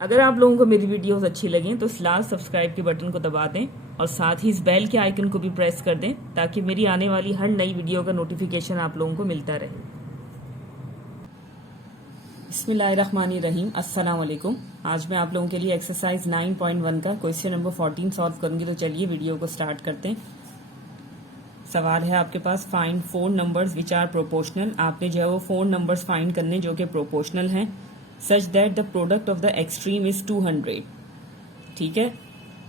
अगर आप लोगों को मेरी वीडियोस अच्छी लगें तो इस लाल सब्सक्राइब के बटन को दबा दें और साथ ही इस बेल के आइकन को भी प्रेस कर दें ताकि मेरी आने वाली हर नई वीडियो का नोटिफिकेशन आप लोगों को मिलता रहे। बिस्मिल्लाहिर्रहमानिर्रहीम, अस्सलाम वालेकुम। आज मैं आप लोगों के लिए एक्सरसाइज 9.1 का क्वेश्चन नंबर 14 सॉल्व करूंगी। तो चलिए वीडियो को स्टार्ट करते हैं। सवाल है आपके पास, find 4 numbers which are proportional. आपने जो है वो 4 नंबर्स फाइंड करने जो कि प्रोपोर्शनल हैं, such that the product of the extreme is 200। ठीक है,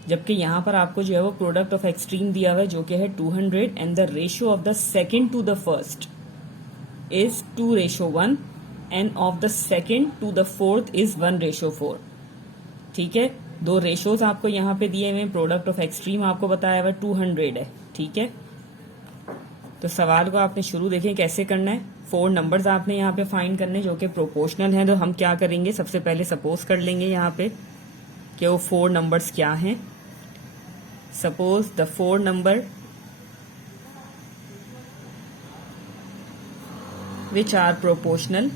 जबकि यहाँ पर आपको जो है वो प्रोडक्ट ऑफ एक्सट्रीम दिया हुआ है जो कि है 200 and the ratio of the second to the first is 2:1 and of the second to the fourth is 1:4। ठीक है, दो रेशोज आपको यहाँ पे दिए हुए। प्रोडक्ट ऑफ एक्सट्रीम आपको बताया हुआ 200 है। ठीक है, तो सवाल को आपने शुरू देखें कैसे करना है। 4 नंबर्स आपने यहाँ पे फाइंड करने जो कि प्रोपोर्शनल हैं। तो हम क्या करेंगे, सबसे पहले सपोज कर लेंगे यहाँ पे कि वो 4 नंबर्स क्या हैं। Suppose the 4 number which are proportional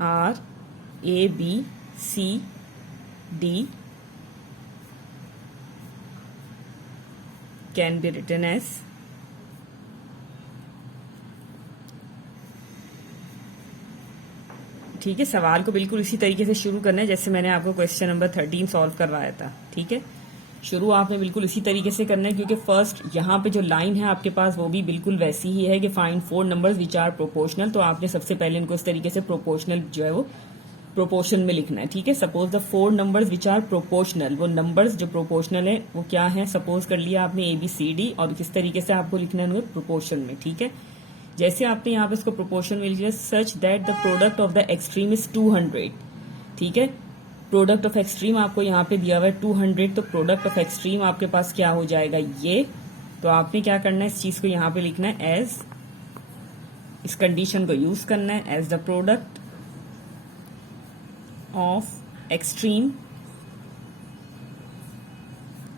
are A, B, C, D can be written as ठीक है, सवाल को बिल्कुल इसी तरीके से शुरू करना है जैसे मैंने आपको क्वेश्चन नंबर 13 सॉल्व करवाया था। ठीक है, शुरू आपने बिल्कुल इसी तरीके से करना है क्योंकि फर्स्ट यहाँ पे जो लाइन है आपके पास वो भी बिल्कुल वैसी ही है कि find 4 numbers which are proportional. तो आपने सबसे पहले इनको इस तरीके से प्रोपोर्शनल जो है वो प्रोपोर्शन में लिखना है। ठीक है, suppose the 4 numbers which are proportional, वो नंबर्स जो प्रोपोर्शनल है वो क्या है। सपोज कर लिया आपने ABCD और किस तरीके से आपको लिखना है उनको प्रोपोर्शन में। ठीक है, जैसे आपने यहाँ पे इसको प्रोपोर्शन में लिखा, such that the product of the extreme is 200। ठीक है, प्रोडक्ट ऑफ एक्सट्रीम आपको यहाँ पे दिया हुआ है 200। तो प्रोडक्ट ऑफ एक्सट्रीम आपके पास क्या हो जाएगा, ये। तो आपने क्या करना है, इस चीज को यहाँ पे लिखना है एज, इस कंडीशन को यूज करना है as the product of extreme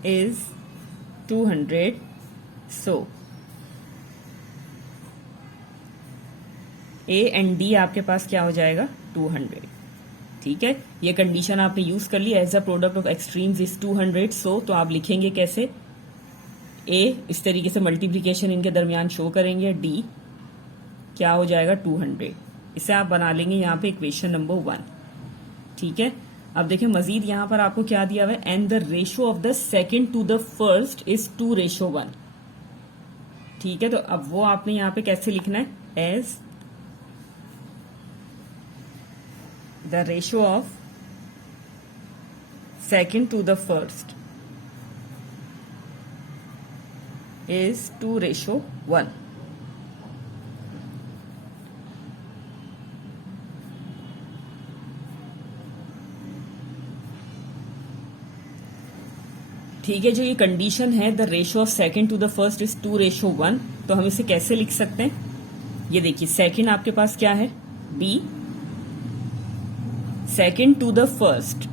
is 200। So A and D आपके पास क्या हो जाएगा, 200। ठीक है, ये कंडीशन आपने यूज कर ली as the product of extremes is 200। So तो आप लिखेंगे कैसे, A इस तरीके से मल्टीप्लीकेशन इनके दरमियान शो करेंगे, D क्या हो जाएगा 200। इसे आप बना लेंगे यहाँ पे इक्वेशन नंबर 1। ठीक है, अब देखिए मजीद यहाँ पर आपको क्या दिया हुआ है, and the ratio of the second to the first is 2:1। ठीक है, तो अब वो आपने यहाँ पे कैसे लिखना है, as the ratio of second to the first is 2:1। ठीक है, जो ये कंडीशन है the ratio of second to the first is 2:1, तो हम इसे कैसे लिख सकते हैं। ये देखिए, सेकेंड आपके पास क्या है, B, second to the first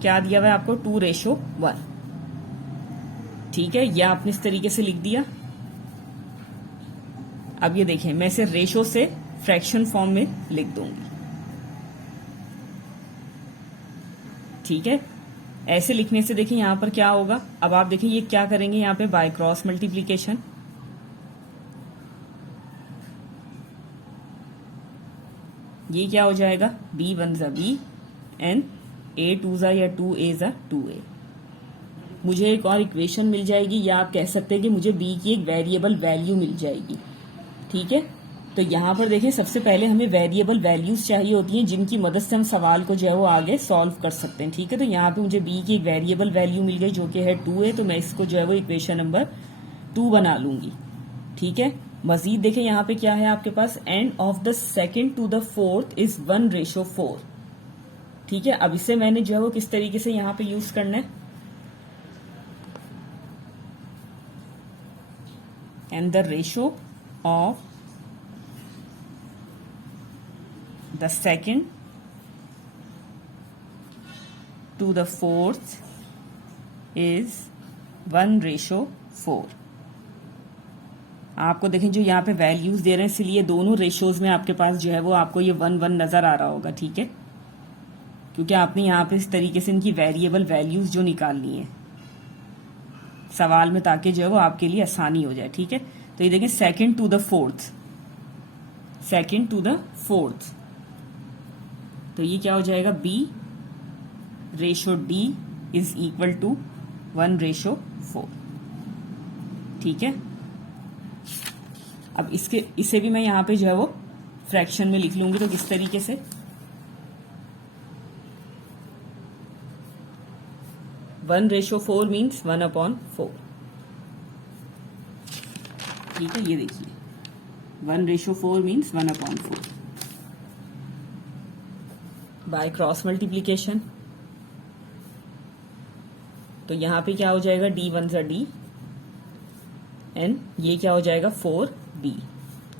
क्या दिया हुआ है आपको, 2:1। ठीक है, यह आपने इस तरीके से लिख दिया। अब ये देखें, मैं इसे रेशो से फ्रैक्शन फॉर्म में लिख दूंगी। ठीक है, ऐसे लिखने से देखिए यहां पर क्या होगा। अब आप देखिए ये क्या करेंगे यहाँ पे, बाय क्रॉस मल्टीप्लीकेशन। ये क्या हो जाएगा, B1 ज़ा B एंड A2 ज़ा या 2A ज़ा 2A। मुझे एक और इक्वेशन मिल जाएगी, या आप कह सकते हैं कि मुझे B की एक वेरिएबल वैल्यू मिल जाएगी। ठीक है, तो यहाँ पर देखें सबसे पहले हमें वेरिएबल वैल्यूज चाहिए होती हैं जिनकी मदद से हम सवाल को जो है वो आगे सॉल्व कर सकते हैं। ठीक है, तो यहाँ पे मुझे B की एक वेरिएबल वैल्यू मिल गई जो कि है 2A। तो मैं इसको जो है वो इक्वेशन नंबर 2 बना लूंगी। ठीक है, मजीद देखें यहाँ पे क्या है आपके पास, and of the second to the fourth is 1:4। ठीक है, अब इसे मैंने जो है वो किस तरीके से यहाँ पे यूज करना है, and the ratio of the second to the fourth is 1:4। आपको देखें जो यहाँ पे वैल्यूज दे रहे हैं, इसलिए दोनों रेशोज में आपके पास जो है वो आपको ये 1:1 नजर आ रहा होगा, ठीक है, क्योंकि आपने यहाँ पे इस तरीके से इनकी वेरिएबल वैल्यूज जो निकालनी है सवाल में, ताकि जो है वो आपके लिए आसानी हो जाए, ठीक है। तो ये देखें सेकंड टू द फोर्थ, तो ये क्या हो जाएगा, B/D इज इक्वल टू 1:4, ठीक है। अब इसे भी मैं यहाँ पे जो है वो फ्रैक्शन में लिख लूंगी, तो किस तरीके से, 1:4 मीन्स 1/4, ठीक है। ये देखिए 1:4 मीन्स 1/4 बाय क्रॉस मल्टीप्लीकेशन। तो यहां पे क्या हो जाएगा, D1 × D एंड ये क्या हो जाएगा 4D।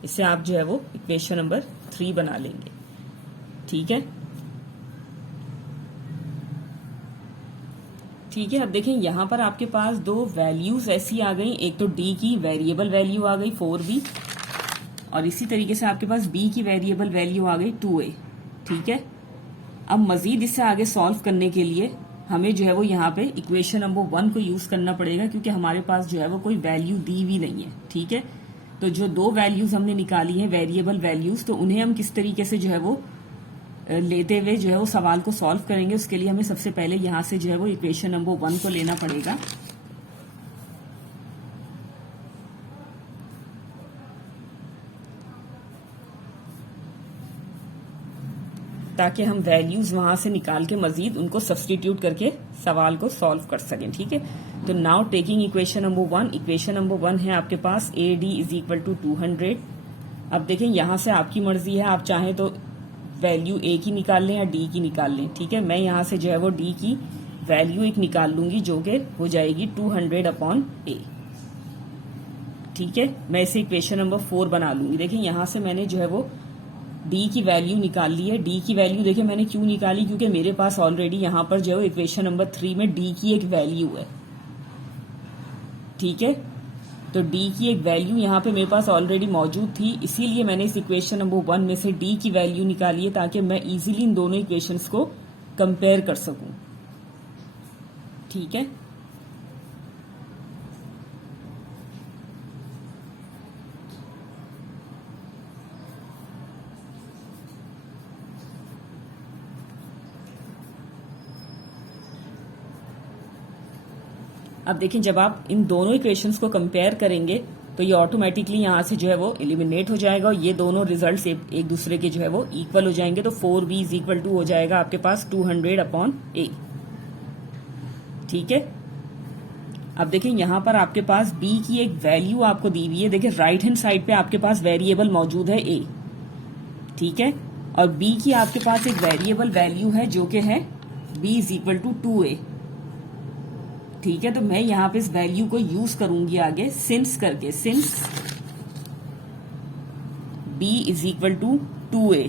इससे आप जो है वो इक्वेशन नंबर 3 बना लेंगे, ठीक है। ठीक है, अब देखें यहां पर आपके पास दो वैल्यूज ऐसी आ गई, एक तो D की वेरिएबल वैल्यू आ गई 4B, और इसी तरीके से आपके पास B की वेरिएबल वैल्यू आ गई 2A, ठीक है। अब मजीद इससे आगे सॉल्व करने के लिए हमें जो है वो यहाँ पे इक्वेशन नंबर 1 को यूज करना पड़ेगा, क्योंकि हमारे पास जो है वो कोई वैल्यू दी हुई नहीं है, ठीक है। तो जो दो वैल्यूज हमने निकाली है वेरिएबल वैल्यूज, तो उन्हें हम किस तरीके से जो है वो लेते हुए जो है वो सवाल को सॉल्व करेंगे। उसके लिए हमें सबसे पहले यहाँ से जो है वो इक्वेशन नंबर 1 को लेना पड़ेगा, ताकि हम वैल्यूज वहां से निकाल के मजीद उनको सब्सटीट्यूट करके सवाल को सॉल्व कर सकें, ठीक है। तो now taking equation number 1, equation number 1 है आपके पास AD इज इक्वल टू 200। अब देखें यहां से आपकी मर्जी है, आप चाहें तो वैल्यू A की निकाल लें या D की निकाल लें, ठीक है। मैं यहां से जो है वो D की वैल्यू एक निकाल लूंगी, जो कि हो जाएगी 200/A, ठीक है। मैं इसे इक्वेशन नंबर 4 बना लूंगी। देखिए यहां से मैंने जो है वो D की वैल्यू निकाल ली है। D की वैल्यू देखिए मैंने क्यों निकाली, क्योंकि मेरे पास ऑलरेडी यहां पर जो है इक्वेशन नंबर 3 में D की एक वैल्यू है, ठीक है। तो D की एक वैल्यू यहां पे मेरे पास ऑलरेडी मौजूद थी, इसीलिए मैंने इस इक्वेशन नंबर 1 में से D की वैल्यू निकाली है, ताकि मैं इजीली इन दोनों इक्वेशंस को कंपेयर कर सकूं, ठीक है। अब देखिए जब आप इन दोनों इक्वेशंस को कंपेयर करेंगे तो ये ऑटोमेटिकली यहाँ से जो है वो एलिमिनेट हो जाएगा, और ये दोनों रिजल्ट्स एक दूसरे के जो है वो इक्वल हो जाएंगे। तो 4B इज इक्वल टू हो जाएगा आपके पास 200/A, ठीक है। अब देखिए यहाँ पर आपके पास B की एक वैल्यू आपको दी हुई है। देखिए राइट हैंड साइड पे आपके पास वेरिएबल मौजूद है A, ठीक है, और B की आपके पास एक वेरिएबल वैल्यू है जो कि है B is equal to 2A, ठीक है। तो मैं यहां पे इस वैल्यू को यूज करूंगी आगे सिंस करके, since B is equal to 2A।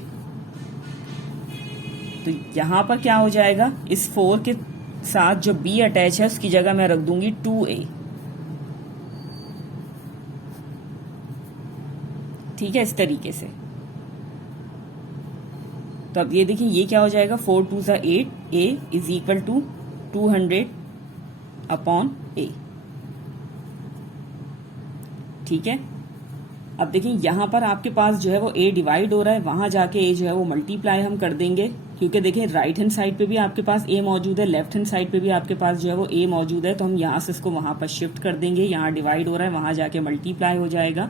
तो यहां पर क्या हो जाएगा, इस 4 के साथ जो B अटैच है उसकी जगह मैं रख दूंगी 2A, ठीक है, इस तरीके से। तो अब ये देखिए ये क्या हो जाएगा, 4 2 सा 8, A is equal to 200/A, ठीक है। अब देखिए यहां पर आपके पास जो है वो A डिवाइड हो रहा है, वहां जाके A जो है वो मल्टीप्लाई हम कर देंगे, क्योंकि देखिए राइट हैंड साइड पे भी आपके पास A मौजूद है, लेफ्ट हैंड साइड पे भी आपके पास जो है वो A मौजूद है। तो हम यहां से इसको वहां पर शिफ्ट कर देंगे, यहां डिवाइड हो रहा है, वहां जाके मल्टीप्लाई हो जाएगा।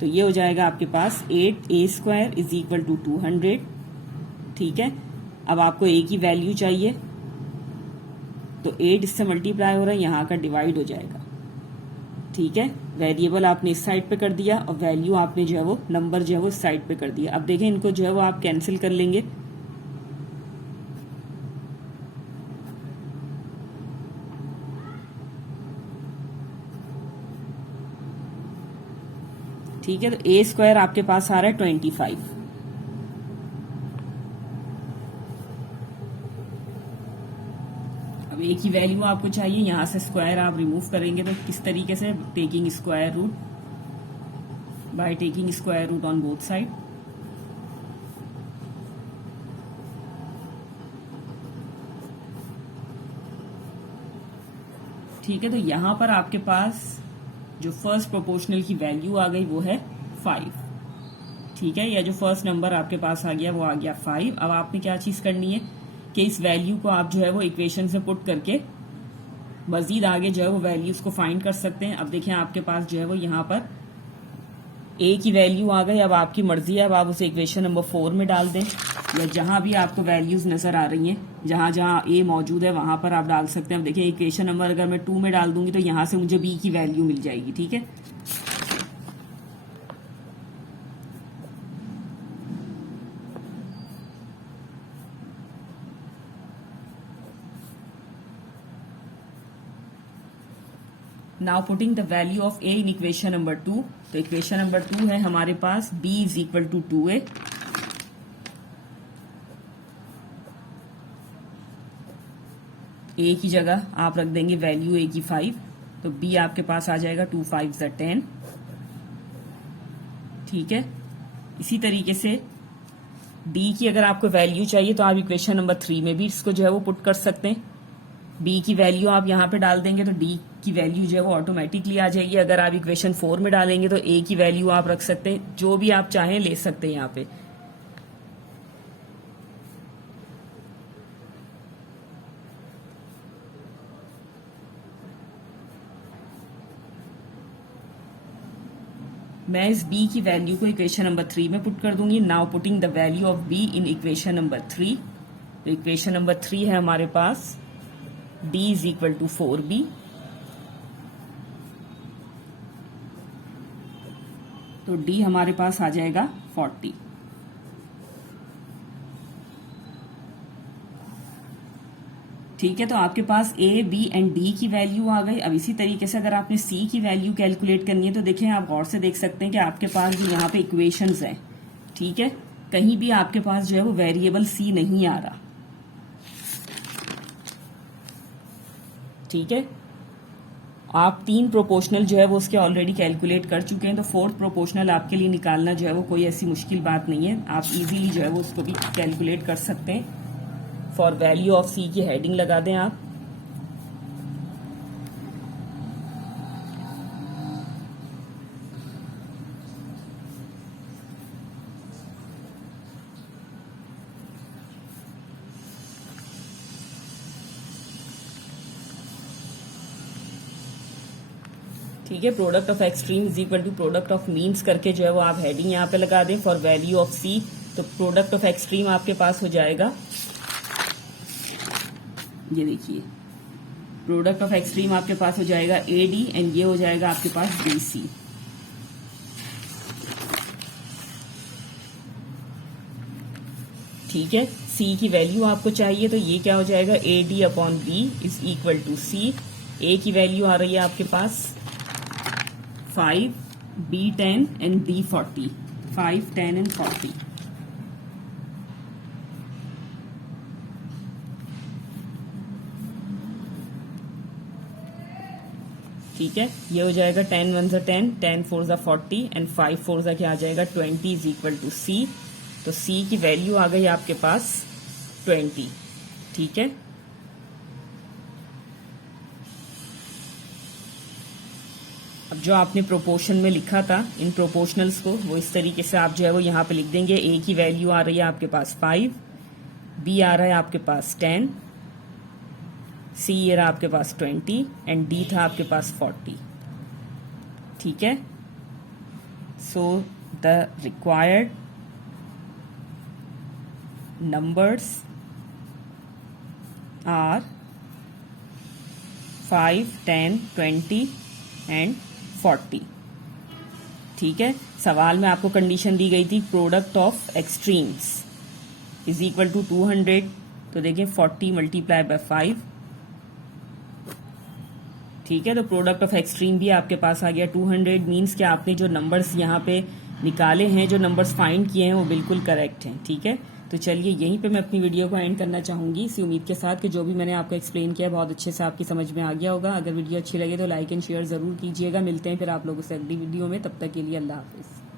तो ये हो जाएगा आपके पास 8A² इज इक्वल टू 200, ठीक है। अब आपको A की वैल्यू चाहिए, तो 8 इससे मल्टीप्लाई हो रहा है, यहाँ का डिवाइड हो जाएगा, ठीक है। वेरिएबल आपने इस साइड पे कर दिया और वैल्यू आपने जो है वो नंबर जो है वो इस साइड पे कर दिया। अब देखें इनको जो है वो आप कैंसिल कर लेंगे, ठीक है। तो A² आपके पास आ रहा है 25, अब एक ही वैल्यू आपको चाहिए, यहां से स्क्वायर आप रिमूव करेंगे तो किस तरीके से, taking square root, by taking square root on both side. ठीक है, तो यहां पर आपके पास जो फर्स्ट प्रोपोर्शनल की वैल्यू आ गई वो है 5। ठीक है, या जो फर्स्ट नंबर आपके पास आ गया वो आ गया 5। अब आपने क्या चीज करनी है कि इस वैल्यू को आप जो है वो इक्वेशन से पुट करके मजीद आगे जो है वो वैल्यूज को फाइंड कर सकते हैं। अब देखें आपके पास जो है वो यहाँ पर ए की वैल्यू आ गई। अब आपकी मर्जी है, अब आप उसे इक्वेशन नंबर 4 में डाल दें, या जहां भी आपको वैल्यूज नजर आ रही हैं, जहां जहां ए मौजूद है वहां पर आप डाल सकते हैं। अब देखिए इक्वेशन नंबर अगर मैं 2 में डाल दूंगी तो यहां से मुझे बी की वैल्यू मिल जाएगी। ठीक है, now putting the value of a in equation number 2। तो इक्वेशन नंबर 2 है हमारे पास b is equal to 2a। A की जगह आप रख देंगे वैल्यू ए की 5, तो b आपके पास आ जाएगा 2 5 10। ठीक है, इसी तरीके से d की अगर आपको वैल्यू चाहिए तो आप इक्वेशन नंबर 3 में भी इसको जो है वो पुट कर सकते हैं। b की वैल्यू आप यहां पे डाल देंगे तो d की वैल्यू जो है वो ऑटोमेटिकली आ जाएगी। अगर आप इक्वेशन 4 में डालेंगे तो a की वैल्यू आप रख सकते हैं, जो भी आप चाहें ले सकते हैं यहाँ पे। मैं इस b की वैल्यू को इक्वेशन नंबर 3 में पुट कर दूंगी। Now putting the value of b in equation number 3। तो इक्वेशन नंबर 3 है हमारे पास d is equal to 4b। तो d हमारे पास आ जाएगा 40। ठीक है, तो आपके पास a, b एंड d की वैल्यू आ गई। अब इसी तरीके से अगर आपने c की वैल्यू कैलकुलेट करनी है तो देखें, आप गौर से देख सकते हैं कि आपके पास जो यहाँ पे इक्वेशंस हैं, ठीक है, कहीं भी आपके पास जो है वो वेरिएबल c नहीं आ रहा। ठीक है, आप 3 प्रोपोर्शनल जो है वो उसके ऑलरेडी कैलकुलेट कर चुके हैं, तो 4th प्रोपोर्शनल आपके लिए निकालना जो है वो कोई ऐसी मुश्किल बात नहीं है। आप इजीली जो है वो उसको भी कैलकुलेट कर सकते हैं। फॉर वैल्यू ऑफ सी की हेडिंग लगा दें आप। ठीक है, product of extreme is equal to product of means करके जो है वो आप हेडिंग यहाँ पे लगा दें फॉर वैल्यू ऑफ सी। तो प्रोडक्ट ऑफ एक्सट्रीम आपके पास हो जाएगा, ये देखिए, प्रोडक्ट ऑफ एक्सट्रीम आपके पास हो जाएगा AD एंड ये हो जाएगा आपके पास BC। ठीक है, C की वैल्यू आपको चाहिए तो ये क्या हो जाएगा, AD upon B is equal to C। A की वैल्यू आ रही है आपके पास 5, B 10 एंड B 40। 5, 10 एंड 40। ठीक है, ये हो जाएगा 10 1 10, 10 4 40 एंड 5 4 क्या आ जाएगा 20 इज इक्वल टू C। तो C की वैल्यू आ गई आपके पास 20। ठीक है, अब जो आपने प्रोपोर्शन में लिखा था इन प्रोपोर्शनल्स को, वो इस तरीके से आप जो है वो यहाँ पे लिख देंगे। A की वैल्यू आ रही है आपके पास 5, B आ रहा है आपके पास 10, C ये रहा आपके पास 20 एंड D था आपके पास 40। ठीक है, so the required numbers are 5, 10, 20 and 40। ठीक है, सवाल में आपको कंडीशन दी गई थी product of extremes is equal to 200। तो देखिए 40 मल्टीप्लाई बाय 5। ठीक है, तो प्रोडक्ट ऑफ एक्सट्रीम भी आपके पास आ गया 200। मीन्स कि आपने जो नंबर्स यहाँ पे निकाले हैं, जो नंबर्स फाइंड किए हैं वो बिल्कुल करेक्ट हैं। ठीक है, तो चलिए यहीं पे मैं अपनी वीडियो को एंड करना चाहूंगी इसी उम्मीद के साथ कि जो भी मैंने आपको एक्सप्लेन किया बहुत अच्छे से आपकी समझ में आ गया होगा। अगर वीडियो अच्छी लगे तो लाइक एंड शेयर जरूर कीजिएगा। मिलते हैं फिर आप लोगों से अगली वीडियो में, तब तक के लिए अल्लाह हाफिज।